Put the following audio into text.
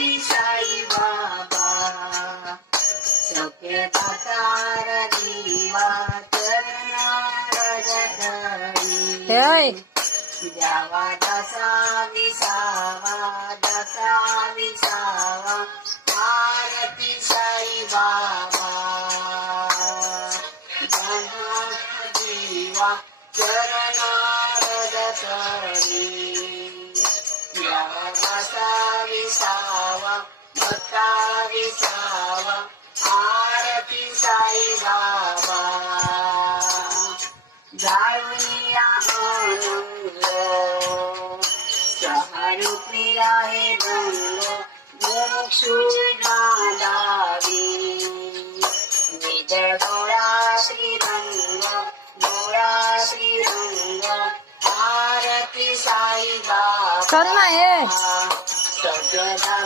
आरती साई बाबा सत्यदातार दिवा चरणारज करी द्यावा दसा विसावा आरती साई बाबा दिवा चरणारज करी द्यावा दसा विसावा आरती साई बाबा जाऊया आनंद सहारूपी आहे रंग मोक्षुला लावी विजय डोळा श्रीरंग आरती साई बाबा सगळा